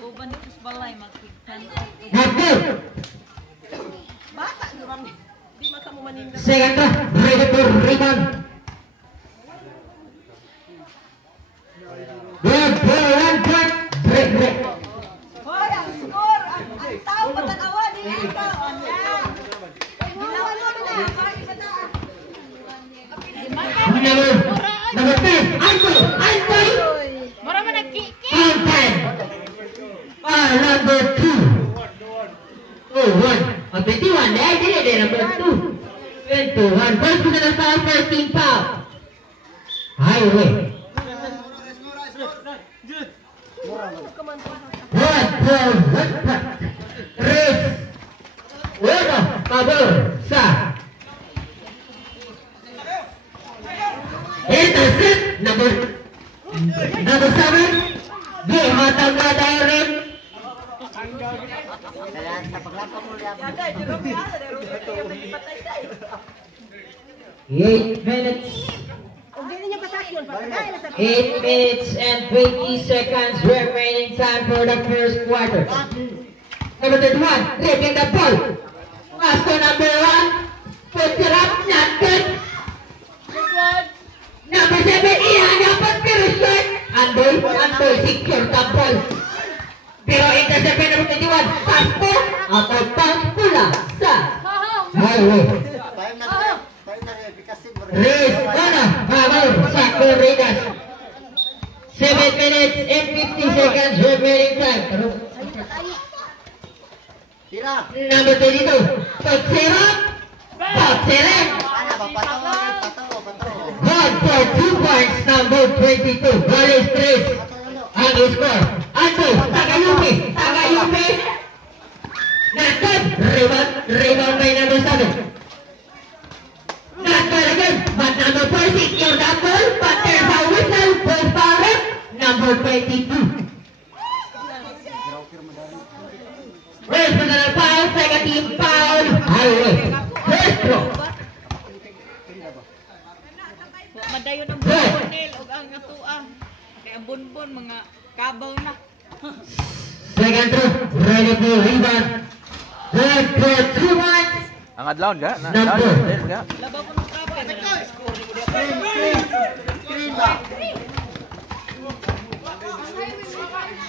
Uban dito sa balay, magkikpan. Bata, durang. Di masa mo maninda. Second to, ready for rebound. Good, 1 point. Break. Hoy, ang score. Ang tao, patanawa niya ikaw. Number 10, Antoy. Mara man nagkiki. On time. Number 2. Oh, 1. On 21, there, number 2. 21. First position foul, first team foul. Highway. Tres. Uno. Pablo. Sa. Intercept. Number 7. Di matang na direct. Yaday, di Romy ala, di Romy kaya nagipatay day. 8 minutes. Kung di niya pasakyon, patagay na sa 8 minutes and 20 seconds remaining time for the first quarter. Number 31, taking the ball. Pass to number 1. Puts it up, not good. Number 7, ihanapan pero short. Andoy, secure the ball. Pero intercept number 21. Pass po, atau pass pula sa highway. Race, power, sa Corridas. 7 minutes and 50 seconds remaining time. Number 22, Totsera. Good for 2 points, number 22, Wallace Tres. Ang score, Anto, Tagayupi. Naked, rebound by number 7. Not good again, but number 4 secure the ball, but there's a whistle for foul, number 22. First personal foul, second team foul, highway. First throw. Madayon ang bunbunil o ang atua. Kaya ang bunbun, mga kabaw na. Second throw, ready for rebound. Good for 2 points. Ang adlaw ga, Number. Labaw ko ng kapal.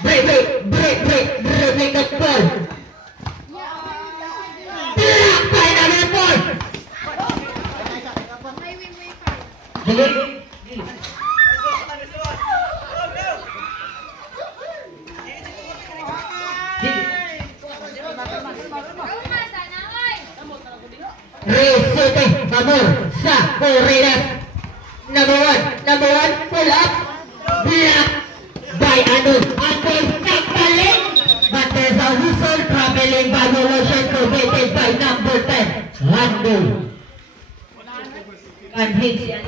Break the ball. Block by number 4. Resete, Mamor, sa Corridas. Number 1, pull up. Block by Anod. Nakbalik. But there's a whistle traveling by Moloshen committed by number 10. Anod. Convince yan.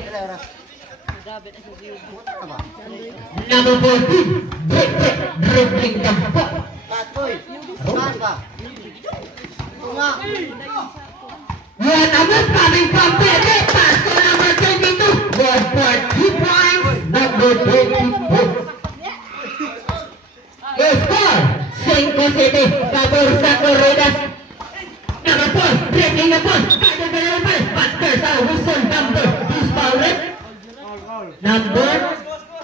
Number 14, dribbling the ball. One number coming from Pele, pass to number 22. Good for 2 points, number 22. Score, 5-7, Pabor sa Corridas. Number 4, dribbling the ball. Number 5, but there's a whistle number. Who's fouled? Number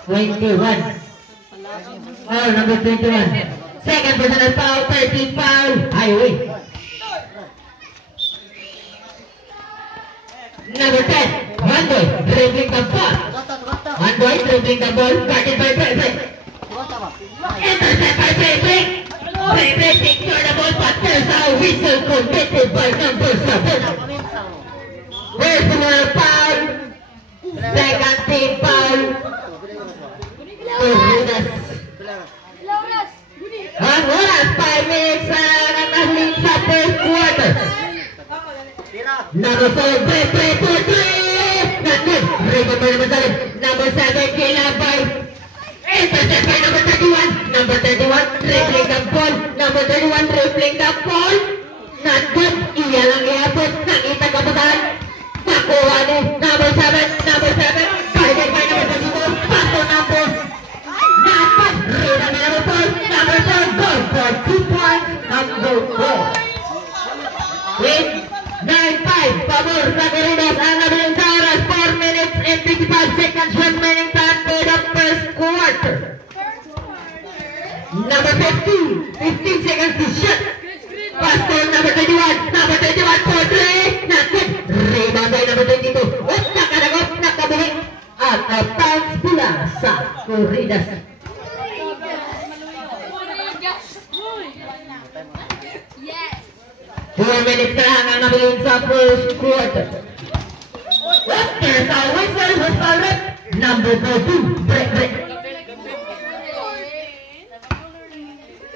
21. Oh, number 21. Second personal foul, 13 foul, highway. Number 10, Andoy, dribbling the ball. Andoy, dribbling the ball, guarded by Pepe. Intercept by Pepe. Pepe secure the ball, but there's a whistle committed by number 7. Personal foul, second team foul. Ang oras, 5 minutes na nangahling sa first quarter. Number 4, break. Not good. Rebound by number 7. Number 7, Kilabay. Intercept by number 31. Number 31, dribbling the ball. Number 31, dribbling the ball. Not good. Iya lang iapot. Nakita ka ba saan? Nakuha ni number 7. Guided by number 22. Pass to number Corridas. Yes. 4 minutes na lang ang nabilin sa first quarter. There's a whistle with foul rep. Number 42, break.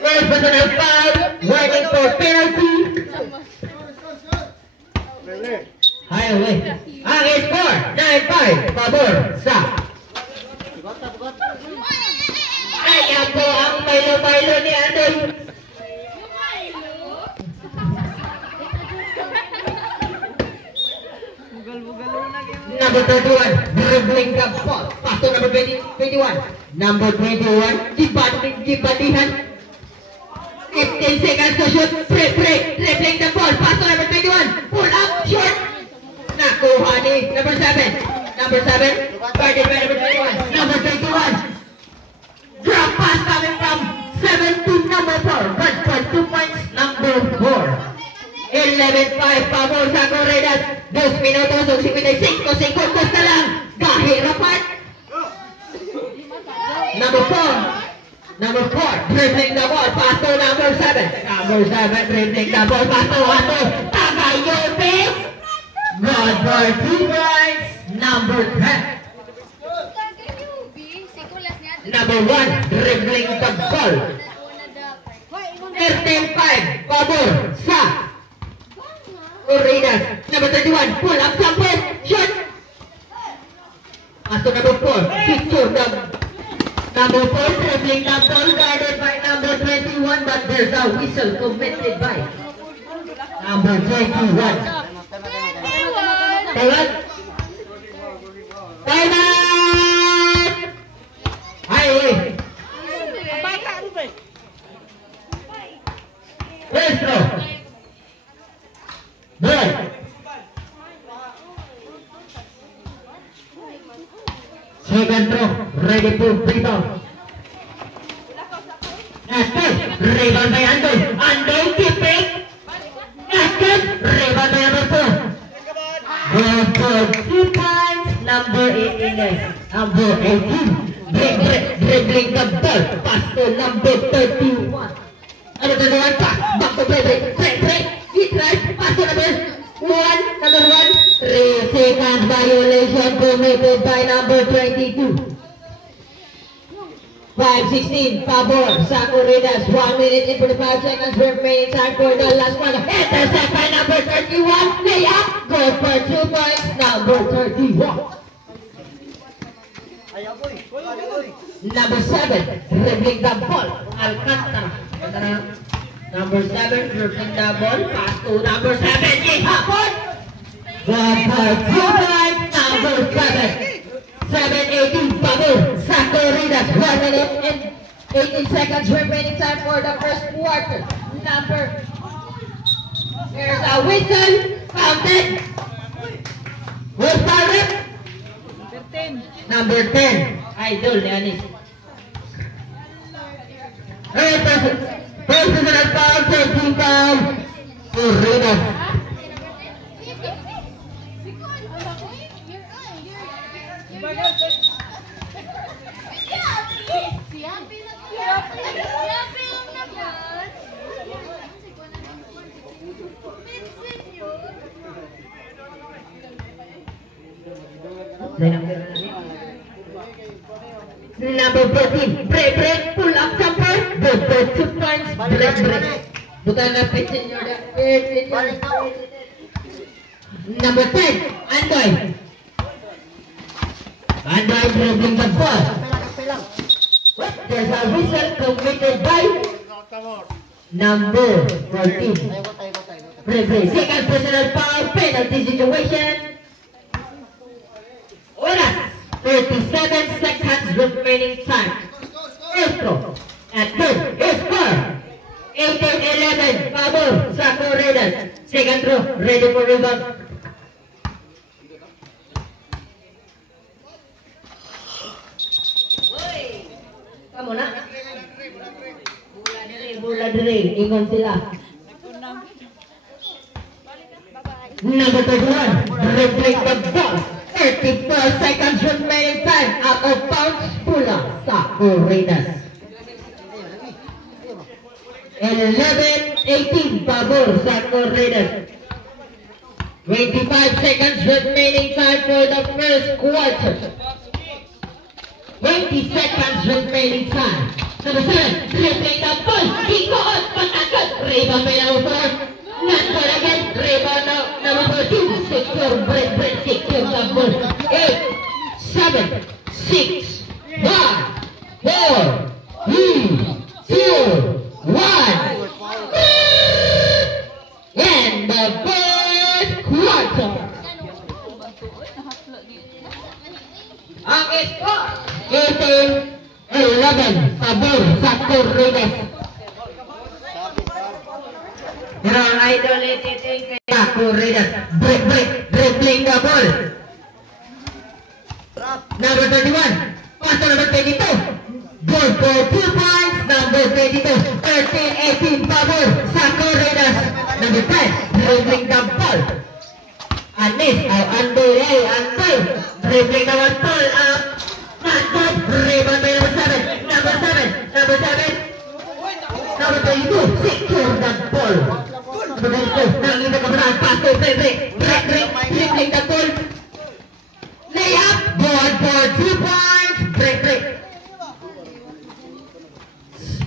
First personal foul, waiting for penalty. Highway. Ang score, 9-5, pabor sa. Ayan po ang Milo ni Andoy. Number 31, dribbling the ball. Pass to number 21. Number 21, dibatihan. 15 seconds to shoot. Break. Dribbling the ball. Pass to number 21. Pull up, short. Nakuha ni number 7. Number 7, guarded by number 21. Number 21. Drop pass coming from 7 to number 4. 1.2 points, number 4. 11-5 pabor sa Corridas. 2 minutos o 55 segundos na lang. Kahirapan. Number 4, dribbling the ball. Pass to number 7. Number 7, dribbling the ball. Pass to Tagayope. Good for 2 points. Number 10. Number 1, dribbling the ball. 13-5 pabor sa Corridas. Number 31, pull up jumper, shot. Pass to number 4, picture the number 4, dribbling the ball, guarded by number 21, but there's a whistle committed by number 21. Time out! Highway. First throw. Ball. Second throw, ready for rebound. Naked, rebound by Andoy. Andoy keeping. Naked, rebound by number 4. Good for 2 points. Number 18. Number 18. Dribbling the ball. Pass to number 31. Number 31 pass. Back to break. Hit right. Pass to number 1. Number 1. 3 seconds violation committed by number 22. 5-16, pabor sa Corridas. 1 minute and 45 seconds remaining time for the last one. Intercept by number 31. Layup. Go for 2 points. Number 31. Number 7, dribbling the ball. Alcantara. Number 7, dribbling the ball. Pass to number 17. Hapon. Go for 2 points. Number 7. 7-18 pabor sa Corridas. 1 minute and 18 seconds remaining time for the first quarter. There's a whistle. Counted. Who's fouled? Number 10. Idol ni Anis. Personal foul, safety foul. Corridas. Number 14, break, pull up jumper, good for 2 points, break. Bukan na pitching nyo na. Number 10, Andoy. Andoy dribbling the ball. There's a whistle committed by number 14. Break. Second personal foul, penalty situation. Oras, 37 seconds remaining time. First throw at third is score. 18-11, pabor sa Corridas. Second throw, ready for rebound. Kamu na? Bula diri, ingon sila. Number 31, dribbling the ball. 34 seconds remaining time. Out of bounds, pula sa Corridas. 11-18 pabor sa Corridas. 25 seconds remaining time for the first quarter. 20 seconds remaining time. Number 7, dribbling the ball. Ikoot, patakot. Rebound by number 4. Not good again. Rebound now. Number 14. Secure, break, secure the ball. 8, 7, 6, 5, 4, 3, 2, 1. And the first quarter. Ang score 18-11 pabor sa Corridas. Pero ang idol ititing kaya Corridas. Dribbling the ball. Number 31. Pass to number 22. Ball for 2 points. Number 22. 13-18 pabor sa Corridas. Number 5. Dribbling the ball. Anis, Andoy, dribbling number 12 up. Not good. Rebound by number 7. Number 22. Secure the ball. Number 22. Nangita ka ba? Pass to dribbling the ball. Layup. Ball for 2 points. Break.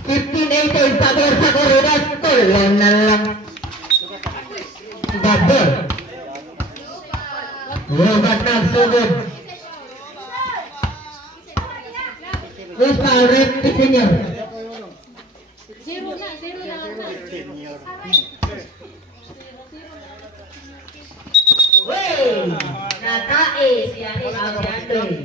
15-18 pabor sa Corridas. Tulong na lang. The ball. Robert na sugod. Who's foul rep? Senior. Zero na Wey! Natae si Anis ang si Andoy.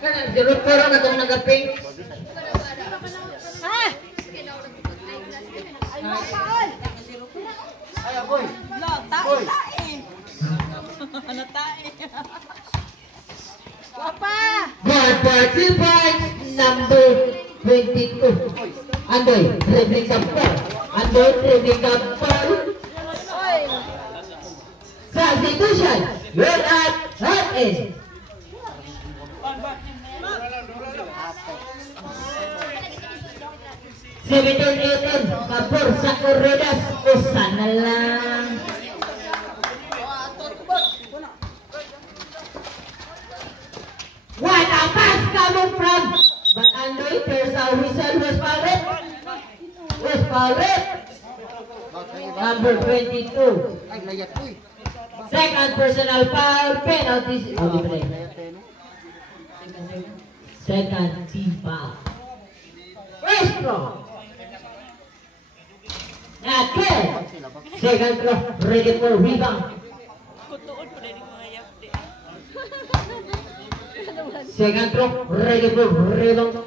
Kanan, zero-puro na itong nagaping. Ano tayo? Ball for 2 points, number 22. Andoy, dribbling the ball. Substitution. Roll up, hot in. Seventeen, pabor sa Corridas. Usa na lang. What a pass coming from, but Andoy, there's a whistle. Where's Paulet? Number 22. Second personal foul, penalties. Second team foul. First throw. Not good. Second throw, ready for rebound. Kutuod pa rin yung mga yapde. Second throw, ready for rebound.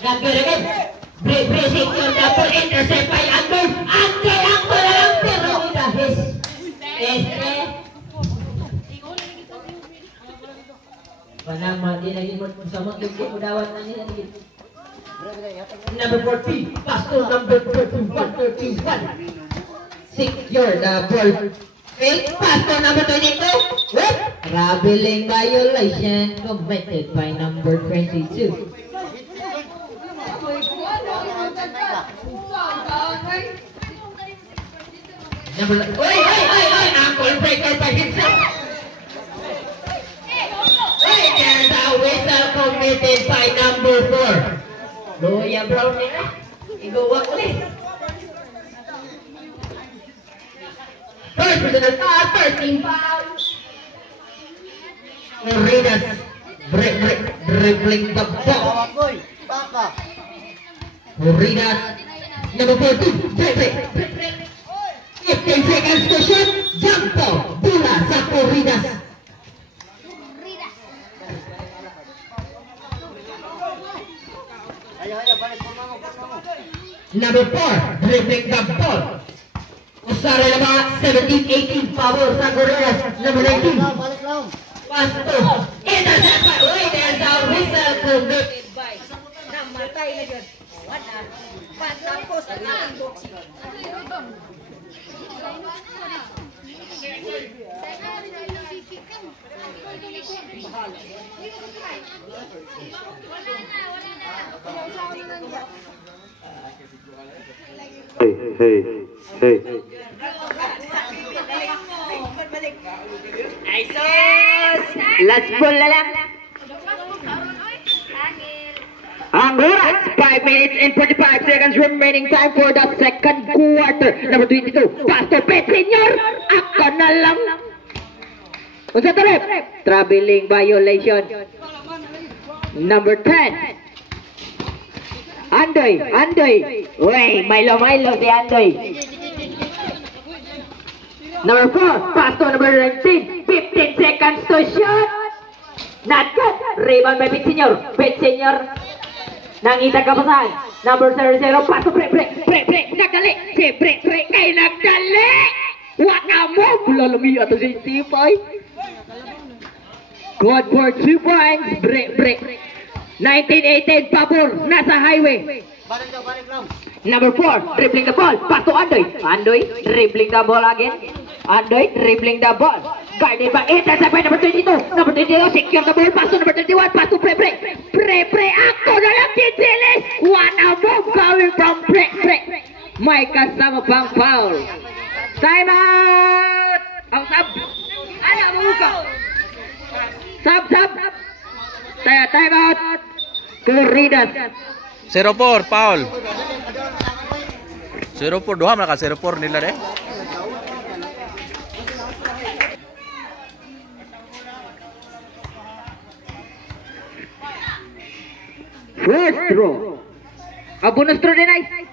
Not good again. Break your double intercept by Andoy. Andoy na lang pero dahis. Panama din lagi mo sama mo dawat na nila dito. Number 14, pass to number 31. Secure the ball. Pass to number 22. Traveling violation committed by number 22. Number, ankle breaker by himself. There's a whistle committed by number 4. Loya Brown nila. Iguwak ulit. First personal foul, first team foul. Corridas dribbling the ball. Corridas number 14. Break. 15 seconds to shoot. Jump ball. Bola sa Corridas. Number 4, dribbling the ball. Usara na mga 17-18 power sa Corridas. Number 19. Pass to. Intercept by way. There's a whistle committed by. Namatay na yun. Wala. Patapos na natin boxing. Hey. Last ball na lang. Ang oras, 5 minutes and 45 seconds remaining time for the second quarter. Number 22, Pastor Pet Senior. Ako na lang. Unsa to rep? Traveling violation. Number 10. Andoy. Uy, Milo si Andoy. Number 4, Pastor number 19. 15 seconds to shoot. Not good. Rebound by Pet Senior. Nangita kapasahan. Number 00, Pastor break. Nagdali. Break. Kay nagdali. Waka mo. Lalami ato si Sipay. Good for 2 points. Break. 1918, Pabor. Nasa highway. Number 4, dribbling the ball. Pass to Andoy, dribbling the ball again. Andoy, dribbling the ball. Guarded by intercept by number 22. Number 22, secure the ball. Pass to number 21. Pass to Pre. Ako na lang titilis. One out of foul from Pre. May kasama pang foul. Time out. Ang sub. Ano ang muka? Sub. Time out. Corridas. 0-4, foul. 0-4, duha man ka 0-4 nila de. First throw. A bonus throw din ay.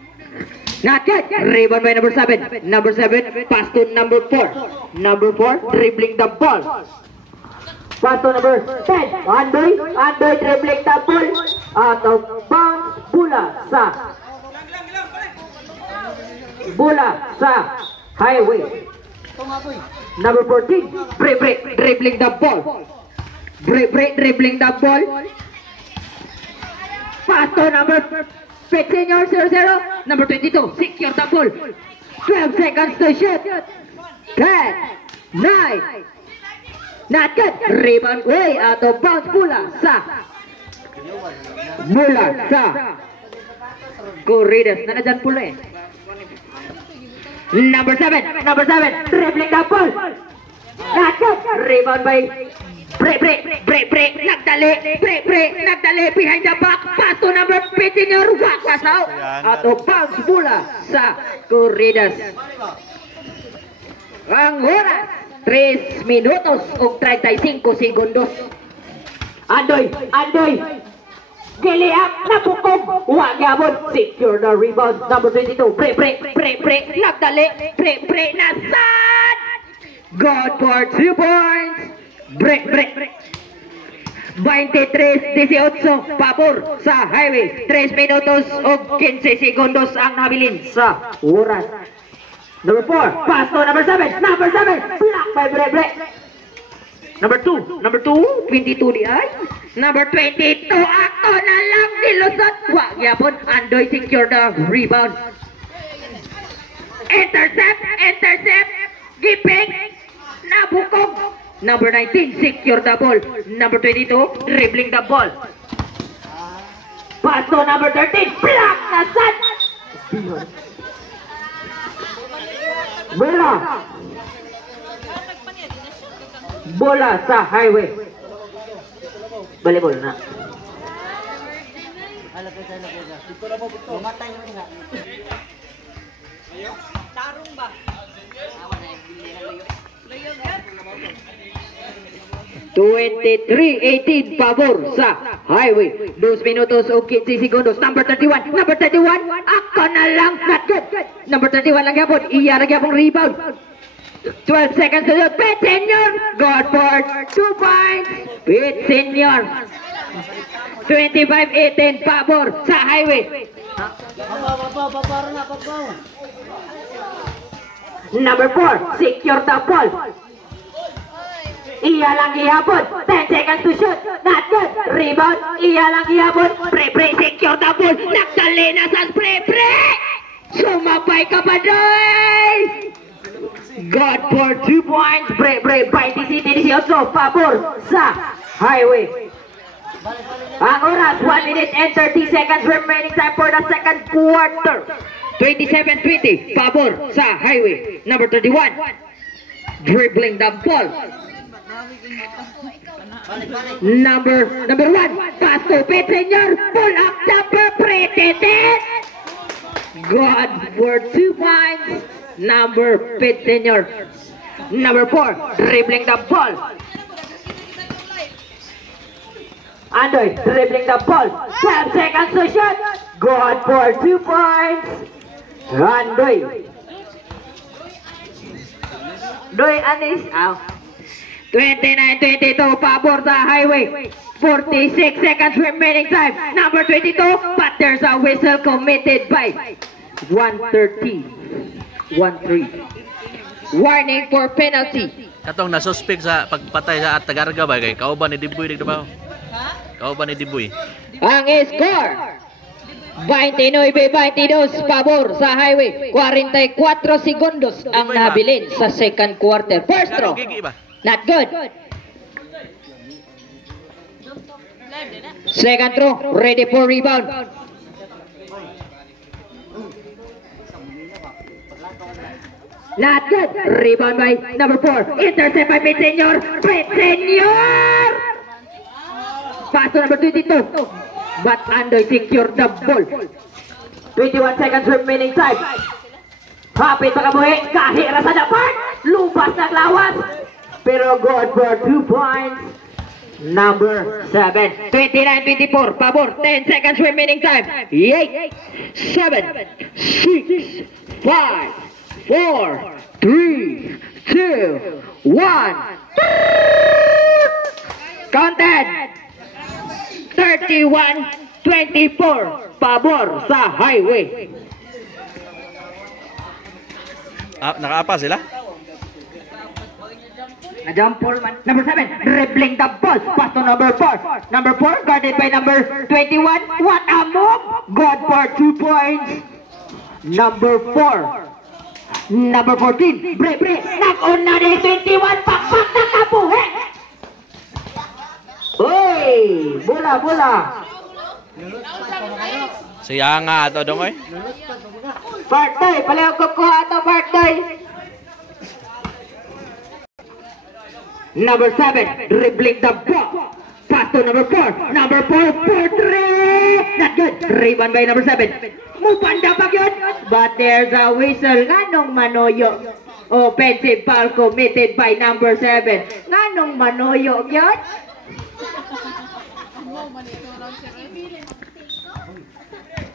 Not yet. Rebound by number 7. Number 7, pass to number 4. Number 4, dribbling the ball. Pass to number 10. Andoy dribbling the ball. Out of bounds. Bula sa highway. Number 14, break, dribbling the ball. Dribbling the ball. Pass to number 15, 0-0. Number 22, secure the ball. 12 seconds to shoot. 10, 9. Not good. Rebound way out of bounds. Bula sa Corridas. Nandiyan pula eh. Number 7, dribbling the ball. Not good. Rebound by break. Nagdali behind the back. Pass to number 15, was out. Out of bounds. Bula sa Corridas. Ang oras, 3 minutos o 35 segundos. Andoy. Giliap na bukog. Wagyabon. Secure the rebound. Number 22. Break. Nagdali. Break. Nasad. Good for 2 points. Break. 23-18. Pabor sa highway. 3 minutos o 15 segundos ang nabilin sa oras. Number 4. Pass to number 7. Block by break. Number 2, 22 di ay. Number 22, ako na lang nilusot. Wagyapon, Andoy secure the rebound. Intercept. Giping, nabukog. Number 19, secure the ball. Number 22, dribbling the ball. Pass to number 13, block na sad. Bola sa highway. Volleyball na. Tarong ba? 23-18 pabor sa highway. 2 minutos o 15 segundos. Number 31. Ako na lang. Not good. Number 31 lang yapon. Iya lagi yapon rebound. 12 seconds to shoot. Pet Senior. God for 2 points. Pet Senior. 25-18 pabor sa highway. Number 4, secure the ball. Iya lang ihapon. 10 seconds to shoot. Not good. Rebound. Iya lang ihapon. Pre, secure the ball. Nagdali na sa pre. Sumabay ka pa doy. God for 2 points. Pre, 27-18 pabor sa Highway. Ang oras, 1 minute and 30 seconds remaining time for the second quarter. 27-20, pabor sa Highway. Number 31, dribbling the ball. Number 1, pass to Pete Senior, pull up number pretended. God for 2 points. Number Pete Senior. Number 4, dribbling the ball. Andoy, dribbling the ball. 12 seconds to shot. Good for 2 points. Andoy. Doy Anis. 29-22, pabor sa Highway. 46 seconds remaining time. Number 22, but there's a whistle committed by 1-3. Warning for penalty. Katong nasuspek sa pagpatay sa Tagarga ba kay kauban ni Diboy nagtrabaho. Kauban ni Diboy. Ang score 29-22 pabor sa Highway. 44 segundos ang nabilin sa second quarter. First throw. Gigi ba? Not good. Second throw. Ready for rebound. Not good. Rebound by number 4. Intercept by Pete Senior. Pete Senior. Pass to number 22. But Andoy secure the ball. 21 seconds remaining time. Hapit pakabuhi. Kahira sa dapat. Lupas ng lawas. Pero good for 2 points. Number 7. 29-24. Pabor. 10 seconds remaining time. 8, 7, 6, 5, 4, 3, 2, 1. Counted. 31-24. Pabor sa Highway. Nakaapa sila? Jump ball man. Number 7, dribbling the ball. Pass to number 4. Number 4, guarded by number 21. What a move! Good for 2 points. Number 4. Number 14, break. Knock-on na ni 21. Pakpak na kabuhi. Uy! Bola. Siya nga ato dong oy. Birthday! Pala kukuha ito, birthday! Number 7, dribbling the ball. Pass to number 4. Number 4, 4-3. Not good. Rebound by number 7. Mupanda pa yun. But there's a whistle. Nganong manoyo. Offensive foul committed by number 7. Nganong manoyo yun?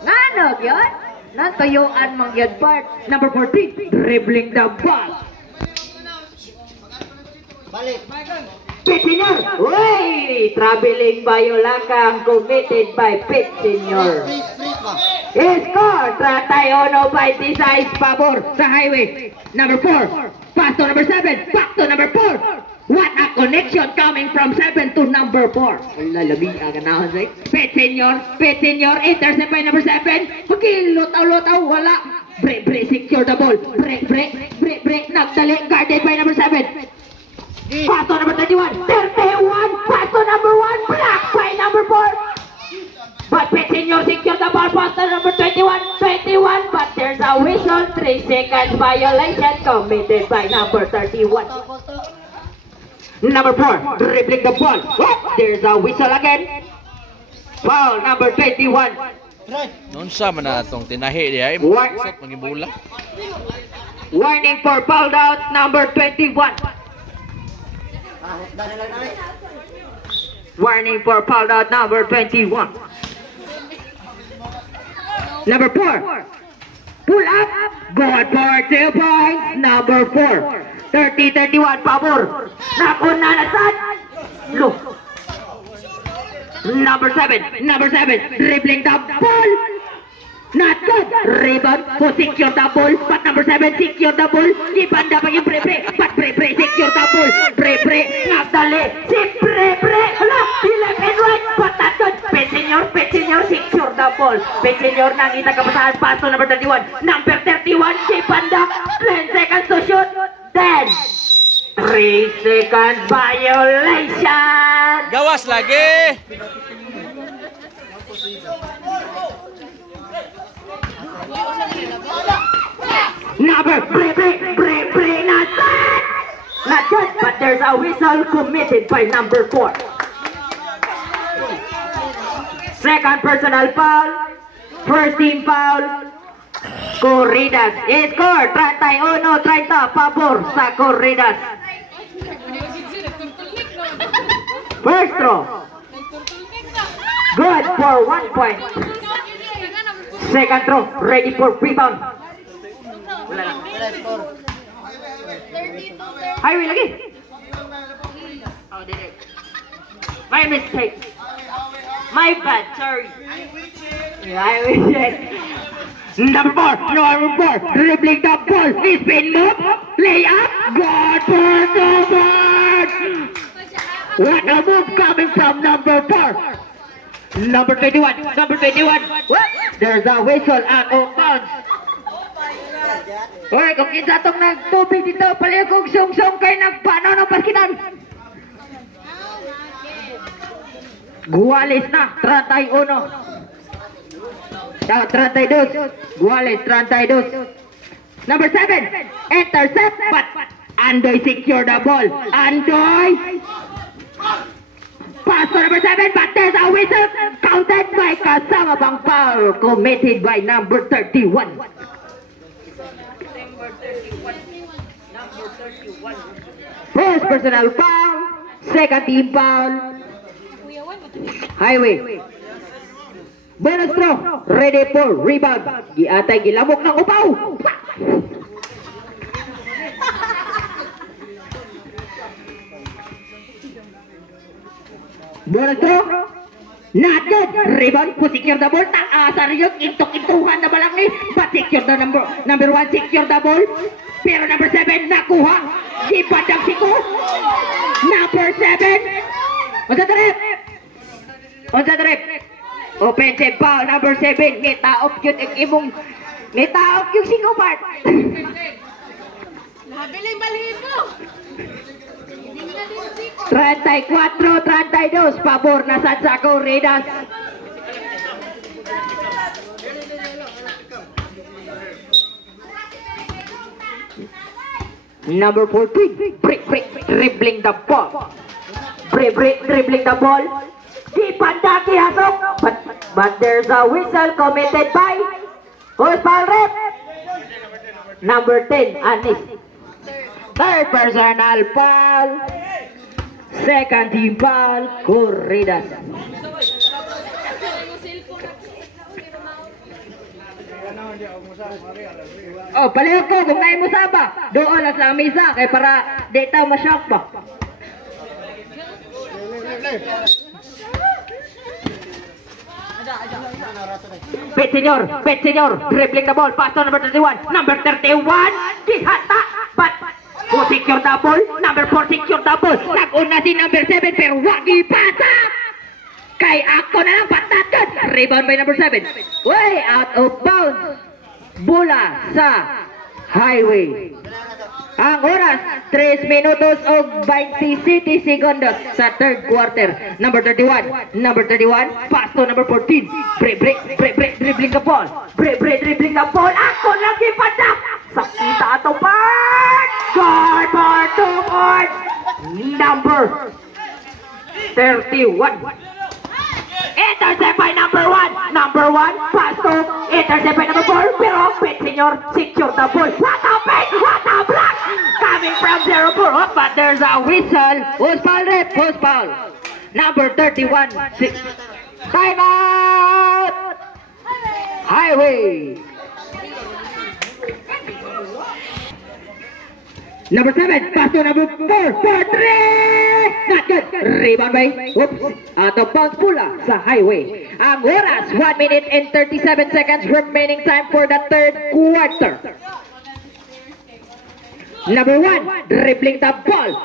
Nganog yun? Natuyuan mang yun part. Number 14, dribbling the ball. Pete Senior. Uy! Traveling Bayolakang committed by Pete Senior. Score 31-26 pabor sa Highway. Number 4. Pass to number 7. Back to number 4. What a connection coming from 7 to number 4. Lalabi ang ganahan sa'yo. Pete Senior. Intercept by number 7. Pagkilutaw-lutaw. Wala. Break. Secure the ball. Break. Nagdali. Guarded by number 7. Pass to number 31. 31. Pass to number 1. Blocked by number 4. But Pete Senior secure the ball. Pass to number 21. But there's a whistle. 3 seconds violation committed by number 31. Number 4, dribbling the ball. Oh, there's a whistle again. Foul, number 21. Noon sa man na itong tinahi diya ay What? musot maging bola. Warning for fouled out, number 21. Warning for fouled out, number 21. Number 4. Pull up. Good for 2 points. Number 4. 30-31, pabor. Nakuna na saan? Look. Number 7, dribbling the ball. Not good. Rebound for secure the ball. But number 7, secure the ball. Ibanda pa yung pre. But pre, secure the ball. Pre, nagdali. Si pre. Hala, left and right. But not good. Pete Senior, secure the ball. Pete Senior, nangita kapasahan. Pass to number 31. Number 31, si Banda. 10 seconds to shoot. 10. 3 seconds violation. Gawa Awas lagi. Number three, not good. Not good, but there's a whistle committed by number 4. Second personal foul. First team foul. Corridas. Score 31-30 pabor sa Corridas. First throw. Good for 1 point. Second throw. Ready for rebound. Wala lang. Highway lagi. Oh, did it. My mistake. My bad. Sorry. Highway check. Number 4. Dribbling the ball. Spin move. Layup. Good for the board. What a move coming from number 4. Number 21. What? There's a whistle out of bounds. Hoy, kung kinsa tong nagtubig dito, paligog sung-sung kay nagpano ng paskitan. Guales na, 31. 32. Guales, 32. Number 7, intercept, but Andoy secure the ball. Andoy. Pass to number 7, but there's a whistle. Counted by kasama bang foul committed by number 31. First personal foul, second team foul. Highway. Bonus throw, ready for rebound. Giatay gilamok ng upaw. Bonus throw, not good. Rebound, secure the ball. Taasar yun, intok-intuhan na balang ni. But secure the number 1, secure the ball. Pero number 7 nakuha. Si Padang Siko. Number 7. Unsa trip? Offensive foul number 7. Nitaop yun ang imong. Nitaop yung singo part. Nabiling balhin mo. 34-32 pabor na sa Corridas. Number 14, dribbling the ball. Dribbling the ball. Di pandaki hasok. But there's a whistle committed by who's foul rep? Number 10, Anis. Third personal foul. Second team foul, Corridas. Oh, palihog ko kung naay mo saba. Doon lang sa misa kay para data ma-shock ba. Pet senior, dribbling the ball, pass to number 31. Number 31, dihata, but who secure the ball? Number 4 secure the ball. Nag-una si number 7 pero wagi pasa. Kay ako na lang patatot. Rebound by number 7. Way out of bounds. Bola sa highway. Ang oras, 3 minutos o 27 segundos sa third quarter. Number 31, pass to number 14. Dribbling the ball. Dribbling the ball. Ako lagi pata. Sakita ato part. Score for 2 points. Number 31. Intercept by number 1. Pass to intercept by number 4. Pero Pet Senior secure the ball. What a pass! What a block! Coming from 0-4. Oh, but there's a whistle. Who's foul rep? Who's foul? Number 31. Time out! Highway. Number 7, pass to number 4, 4-3! Not good! Rebound by, out of bounds pula sa highway. Ang oras, 1 minute and 37 seconds remaining time for the third quarter. Number 1, dribbling the ball.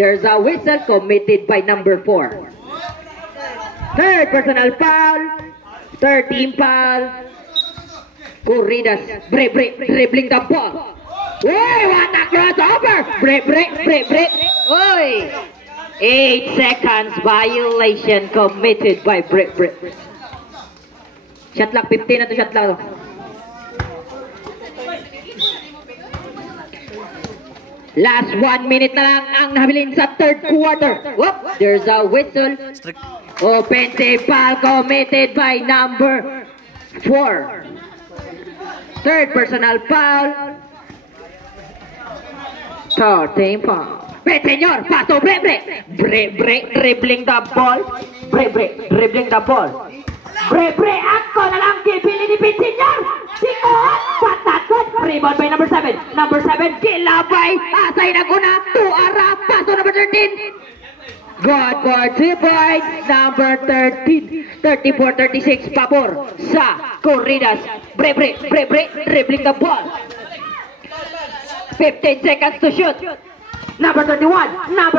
There's a whistle committed by number 4. Third personal foul. Third team foul. Corridas, dribbling the ball. Uy, what a crossover! Break. Uy! 8 seconds violation committed by Brick. Shot clock 15 na to, shot clock. Last 1 minute na lang ang nahabilin sa third quarter. Whoop, there's a whistle. Strict. Offensive foul committed by number 4. Third personal foul. Third team foul. Señor, paso Brebre, dribbling the ball. Dribbling the ball. Brebre, ako na lang kipili ni Señor. Sikohat, patakot. Rebound by number 7. Number 7, kilabay. Asay na kuna. Tuara, paso number 13. Good for 2 points. Number 13. 34-36, pabor sa Corridas. Brebre, dribbling the ball. 15 seconds to shoot. Number 31, drop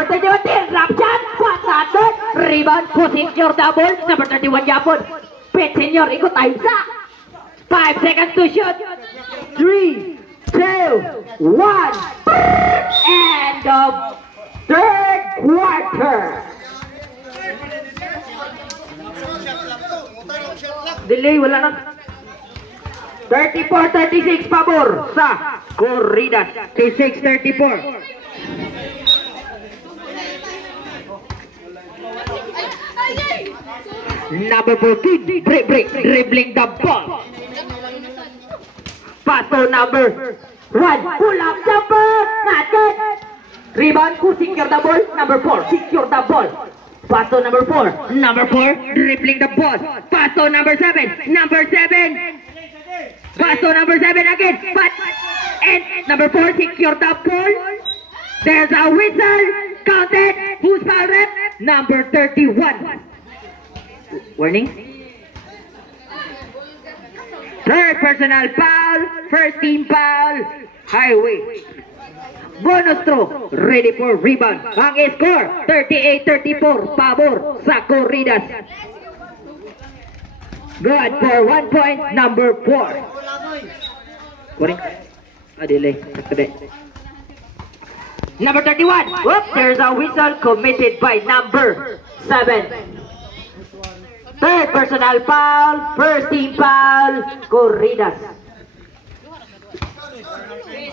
shot, pasadot, rebound, pusing your double, number 31 yapon. Pit senior, ikot tayo sa 5 seconds to shoot. 3, 2, 1, and the third quarter. Delay, wala na. 34-36 pabor sa Corridas. 36-34. Number 14, dribbling the ball. Pass to number 1, pull up jumper, not good. Rebound, who secure the ball? Number 4, secure the ball. Pass to number 4, dribbling the ball. Pass to number 7, pass to number 7 again, but and number 4 secure the ball. There's a whistle, counted. Who's foul rep? Number 31. Warning. Third personal foul, first team foul, highway. Bonus throw, ready for rebound. Ang score, 38-34, pabor sa Corridas. Good for 1 point, number 4. Warning. Delay. Number 31. Whoop, there's a whistle committed by number 7. Third personal foul, first team foul, Corridas.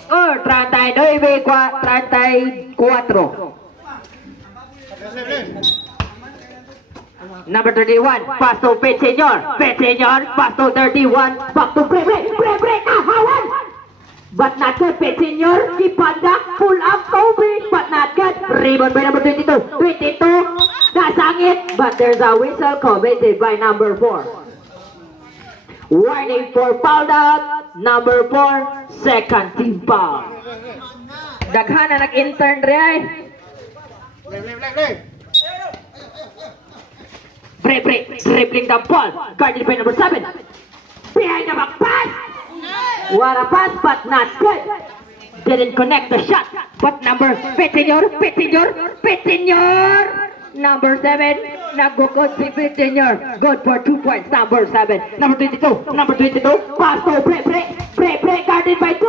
Score 39-34. Number 31, pass to Pet Senior, pass to 31, back to break, kahawan! But not good, Pet Senior, Kipanda, pull up, Kobe, but not good. Rebound by number 22, nasangit, but there's a whistle committed by number 4. Warning for foul out, number 4, second team foul. Daghan na nag-intern rin. Dribbling the ball, guarded by number 7. Behind the back pass. What a pass, but not good. Didn't connect the shot, but number Petiñor. Number 7, nag-good si Petiñor. Good for 2 points, number 7. Number 22, pass to break, guarded by 2.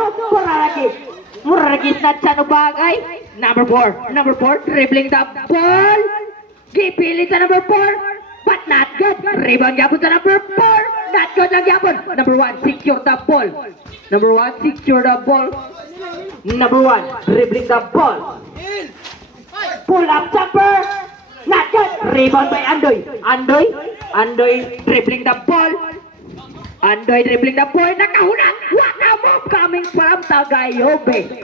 Muraragi na Chano bagay. Number 4, dribbling the ball. Gipili sa number 4, but not good. Rebound yapon sa number 4. Not good lang yapon. Number 1, secure the ball. Number 1, dribbling the ball. Pull up jumper. Not good. Rebound by Andoy, dribbling the ball. Nakahuna. What a move coming from Tagayobe.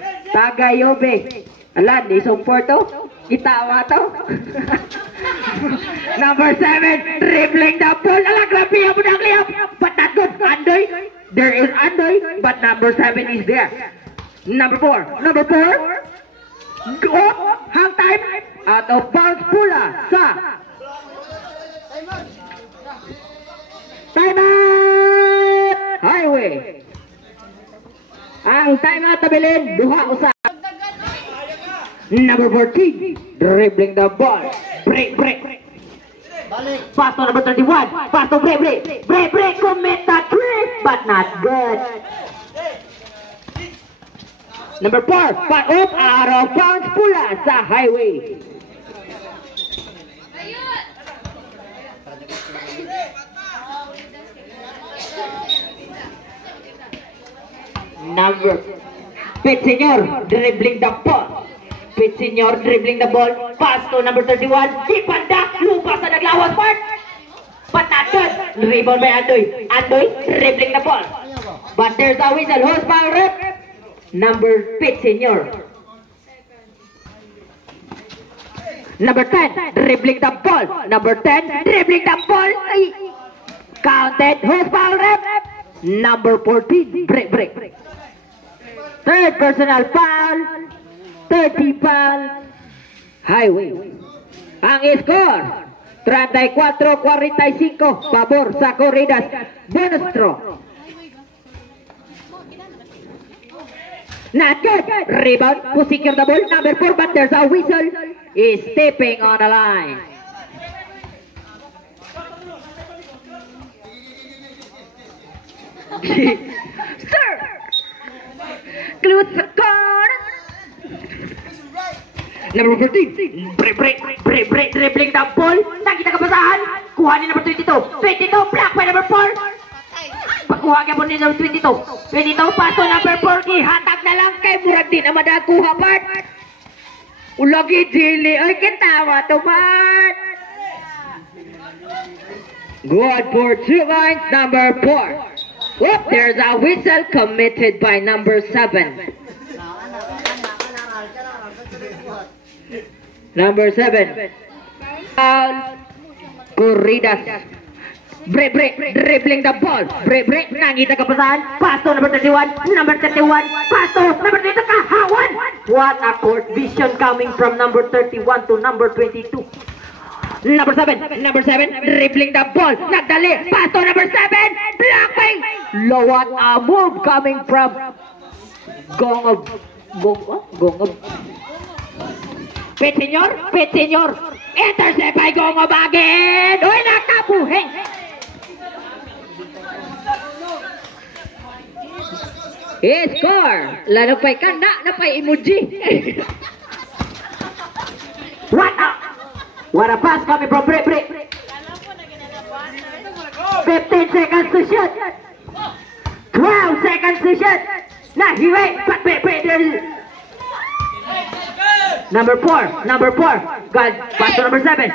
Alan, isang to. Itawa to. Number 7, dribbling the ball. Alang, grabe mo ng liyap. But not good. There is Andoy, but number 7 is there. Number 4. Go. Hang time. Out of bounds pula sa timeout highway. Ang timeout tabilin duha usa. Number 14, dribbling the ball. Break. Pass to number 31. Pass to break. Commit that trick, but not good. Number 4, out of bounds pula sa highway. Number Pit Senior dribbling the ball. Pit Senior dribbling the ball. Pass to number 31. Di banda. Lupa sa naglawas part. But not good. Rebound by Andoy. Andoy dribbling the ball. But there's a whistle. Who's foul rep? Number Pit Senior. Number 10 dribbling the ball. Number 10 dribbling the ball. Ay. Counted. Who's foul rep? Number 14. Break. Third personal foul. 30 foul. Highway. Ang score 34-45 pabor sa Corridas. Bonus throw. Not good. Rebound to secure the ball. Number 4, but there's a whistle. Is stepping on the line. Sir! Close the card. Number 14. Break. Dribbling the ball. Nakita kabasahan. Kuha ni number 22. 22. Block by number 4. Pagkuha ka po ni number 22. 22. Paso number 4. Hatag na lang kay Murag din na madakuha part. Ulagi dili. Ay, kitawa to part. Good for 2 points. Number 4. Whoop, there's a whistle committed by number 7. Number 7. Foul. Corridas. Break. Dribbling the ball. Break. Nangita kapasahan. Pass to number 31. Number 31. Pass to number 32. Kahawan. What a court vision coming from number 31 to number 22. Number 7. Dribbling the ball. Nagdali. Pass to number 7. Blocking. What a move coming from Gongab. Pit Senior. Intercept by Gongab again. Uy, nakabuhi. Score. Lalo pa'y kanda na pa'y emoji. What a pass coming from break. 15 seconds to shoot. 12 seconds to shoot. Nah, he wait. But break. Number 4. God, pass to number 7.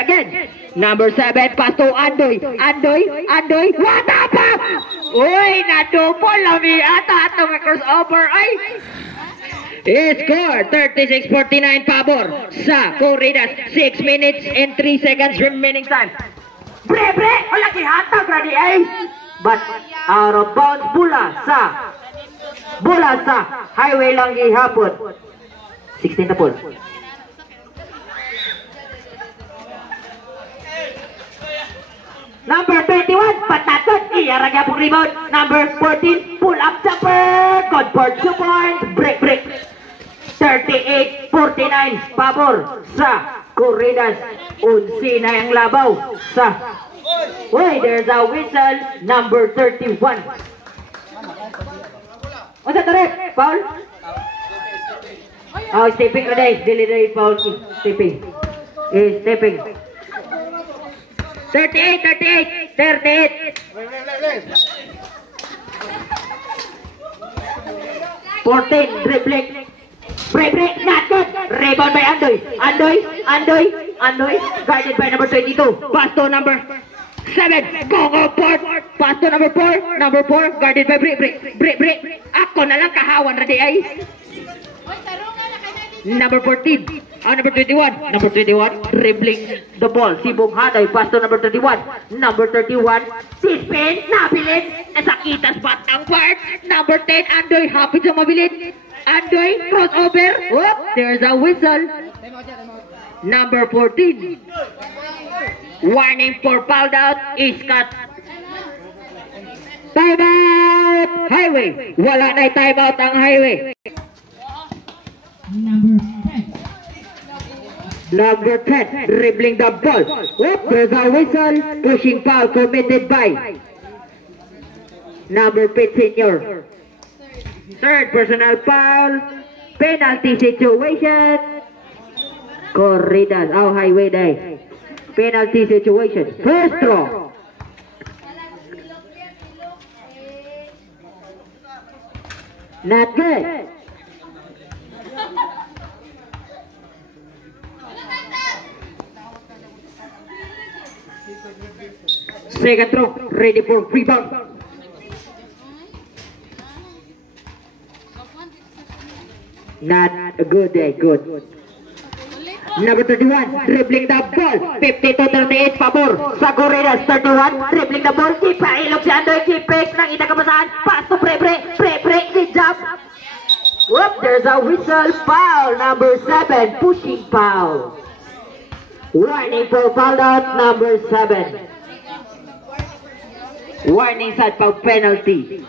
Again. Number 7, pass to Andoy. What up? Uy, na-double lami ata atong crossover. Ay! Score 36-49 pabor sa Corridas. 6 minutes and 3 seconds remaining time. Break! Wala kihatag ready ay. But out of bounds bola sa highway lang gihapon. 16 na po. Number 21, patatot. Iyaragya pong rebound. Number 14, pull up jumper. Good for 2 points. Break. 38-49 pabor sa Corridas. Unsi na yung labaw sa. Wait, there's a whistle. Number 31. What's that, ref? Foul? Oh, stepping today. Dili foul. Stepping. 38. 14, dribbling. Break, not good. Rebound by Andoy. Guarded by number 22. Pass to number 7. Go, port. Pass to number 4. Number 4, guarded by break. Ako na lang kahawan ready ay. Number 14. Number 21. Number 21, dribbling the ball. Sibong Haday, pass to number 31. Number 31, si spin, nabilin. Nasakitas batang part. Number 10, Andoy, happy sa mabilin. Andoy, crossover. Oh, there's a whistle. Number 14. Warning for fouled out is cut. Time out! Highway. Wala na time out ang highway. Number 10, dribbling the ball. Whoop, there's a whistle. Pushing foul committed by number 5 Senior. Third personal foul. Penalty situation. Corridas. Oh, highway day. Penalty situation. First throw. Not good. Second throw, ready for rebound. Not a good day, good. Number 31, dribbling the ball. 52-38, pabor. Sa Corridas, 31, dribbling the ball. Keep ilog si Andoy, keep break ng itakabasahan. Pass to pre, good job. Whoop, there's a whistle, foul. Number 7, pushing foul. Warning for foul out, number 7. Warning sa pag penalty.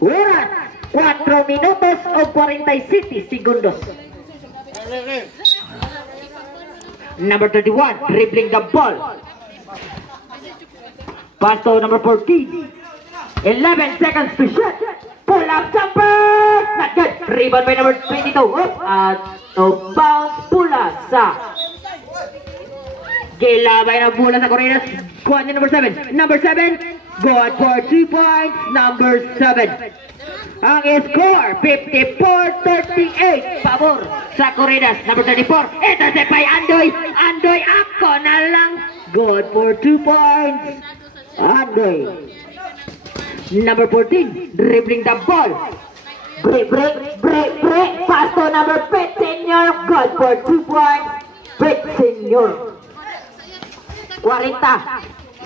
Oras, 4 minutos o 47 segundos. Number 31, dribbling the ball. Pass to number 14. 11 seconds to shoot. Pull up jumper. Not good. Rebound by number 22. Out of bounds. Pula sa. Kilabay na pula sa Corridas. Kuha niya number 7. Number 7. Good for 2 points. Number 7. Ang score, 54-38. Pabor sa Corridas. Number 34. Intercept by Andoy. Andoy, ako na lang. Good for 2 points. Andoy. Number 14. Dribbling the ball. Break. Pass to number 5, senior. Good for 2 points. 5, senior. 40.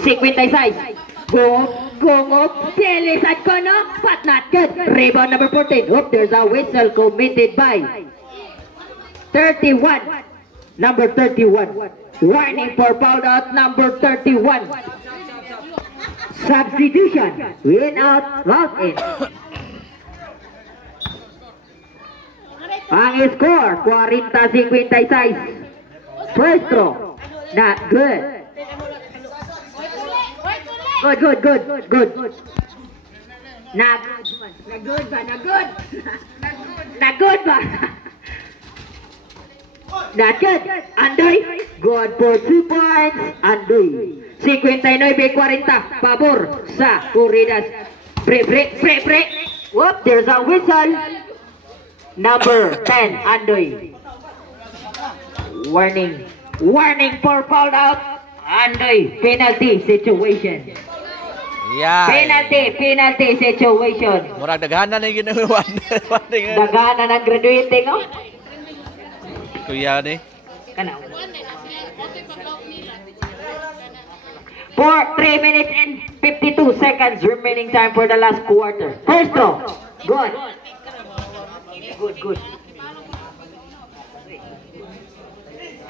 56. Go, Pelis at Kono, but not good. Rebound number 14. Oh, there's a whistle committed by 31. Number 31. Warning for foul out, number 31. Substitution. Win out, out in. Ang score, 40-56. First throw. Not good. Good. Not good ba? Not good. Andoy. Good for 2 points. Andoy. 59-40. Pabor sa Corridas. Break. Whoop, there's a whistle. Number 10, Andoy. Warning for foul out. Andoy, penalty situation. Yeah. Penalty situation. Murag daghanan na yung ginawa. Daghanan ng graduating, no? Kuya ni. Kanaw. For 3 minutes and 52 seconds remaining time for the last quarter. First throw. Good.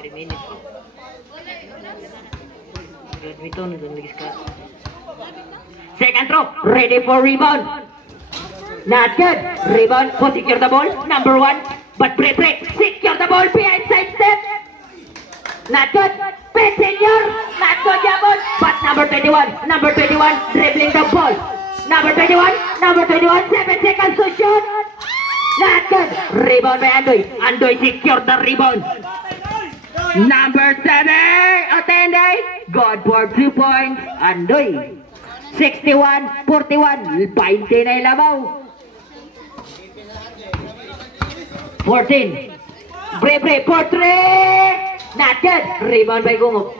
3 minutes. Second throw, ready for rebound. Not good. Rebound, secure the ball. Number 1, but break. Secure the ball behind side step. Not good. Senior, not good jabon. But number 21, dribbling the ball. Number 21, 7 seconds to shoot. Not good. Rebound by Andoy secure the rebound. Number 7, Otende. Good for 2 points. Andoy. 61-41. 20 na ilabaw. 14. Break for 3. Not good. Rebound by Gungop.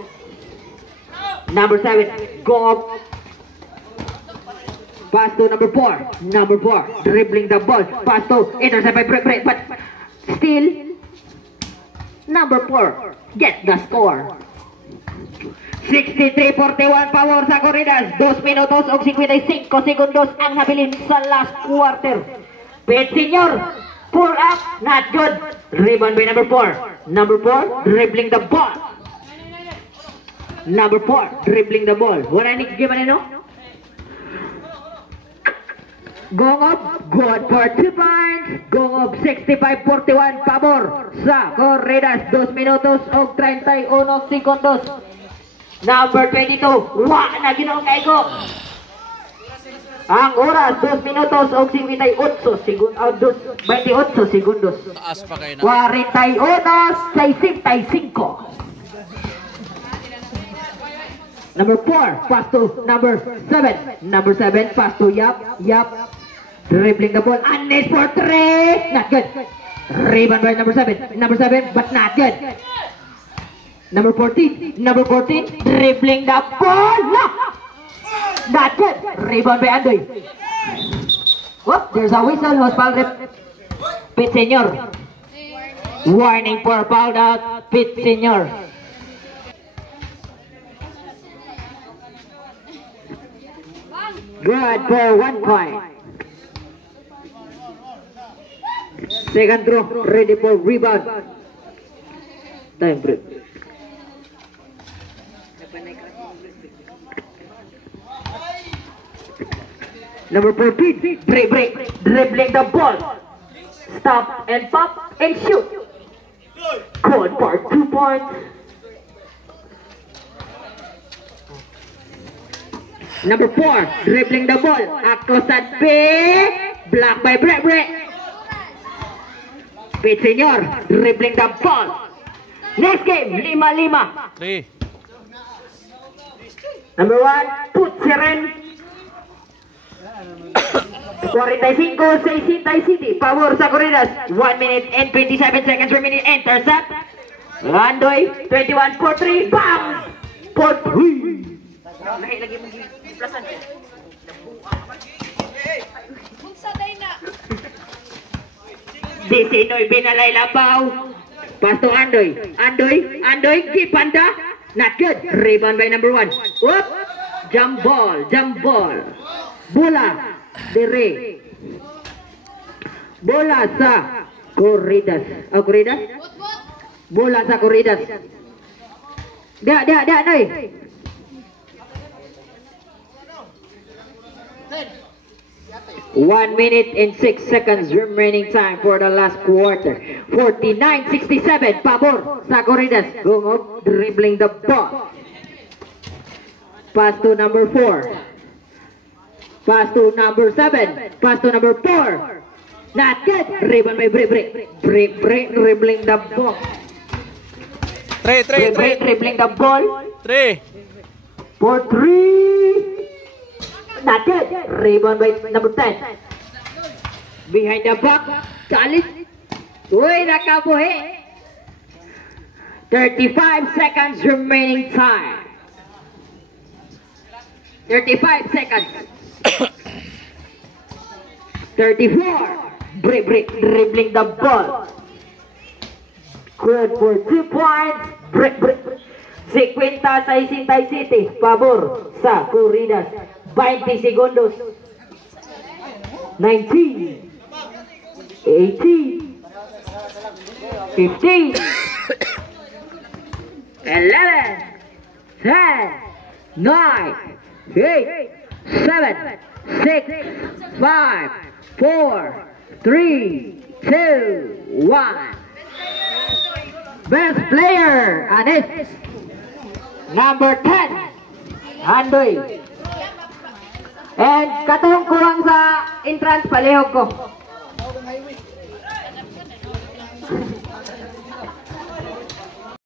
Number 7. Gungop. Pass to number 4. Dribbling the ball. Pass to intercept by break. But still, number 4. Get the score. 63-41 power sa Corridas. 2 minutos o 55 segundos ang habilin sa last quarter. Pet senior. Pull up. Not good. Rebound by number 4. Number 4. Dribbling the ball. Wala ni gimana no? Gongop. Good for 2 points. Gongop 65-41 pabor sa Corridas. 2 minutos o 31 segundos. Number 22. Na ginoong kaigo. Ang oras 2 minutos o 28 segundos. Taas pa kayo na. 41-65. Number 4, pass to number 7. Number 7, pass to Yap. dribbling the ball, and it's for three. Not good. Rebound by number 7. Number 7, but not good. Number 14. Number 14, dribbling the ball. No. Not good. Rebound by Andoy. Whoop, there's a whistle. Who's fouled it? Pit Senior. Warning for fouled out. Pit Senior. Good for 1 point. Second throw, ready for rebound. Time break. Number 14, break, dribbling the ball. Stop and pop and shoot. Good for 2 points. Number 4, dribbling the ball. Across B. Blocked by Brett. Pit Senior, dribbling the ball. Next game, 5-5. 3. Number 1, Put Siren. 45, 6 City. Power sa Corridas. 1 minute and 27 seconds remaining. Intercept. Landoy, 21 for 3. Bam! For 3. Disinoy binalay labaw. Pass to Andoy, keep panda. Not good. Rebound by number 1. Whoop! Jump ball. Bola. Dire. Bola sa Corridas. Corridas? Bola sa Corridas. Dah, Noy. One minute and 6 seconds remaining time for the last quarter. 49-67. Pabor sa Corridas. Gumog, dribbling the ball. Pass to number 4. Pass to number 7. Pass to number 4. Not good. Rebound by Break, dribbling the ball. 3. Dribbling the ball. 3. For 3. Not good. Rebound by number 10. Behind the back. Challenge. Uy, nakabuhi. 35 seconds remaining time. 35 seconds. 34. Break, dribbling the ball. Good for 2 points. Break. 50 sa Isintay City. Pabor sa Corridas. 20 segundos. 19. 18. 15. 11. 10. 9. 8. 7. 6. 5. 4. 3. 2. 1. Best player, Anis. Number 10. Andoy. And katong kuwang sa entrance palihog ko.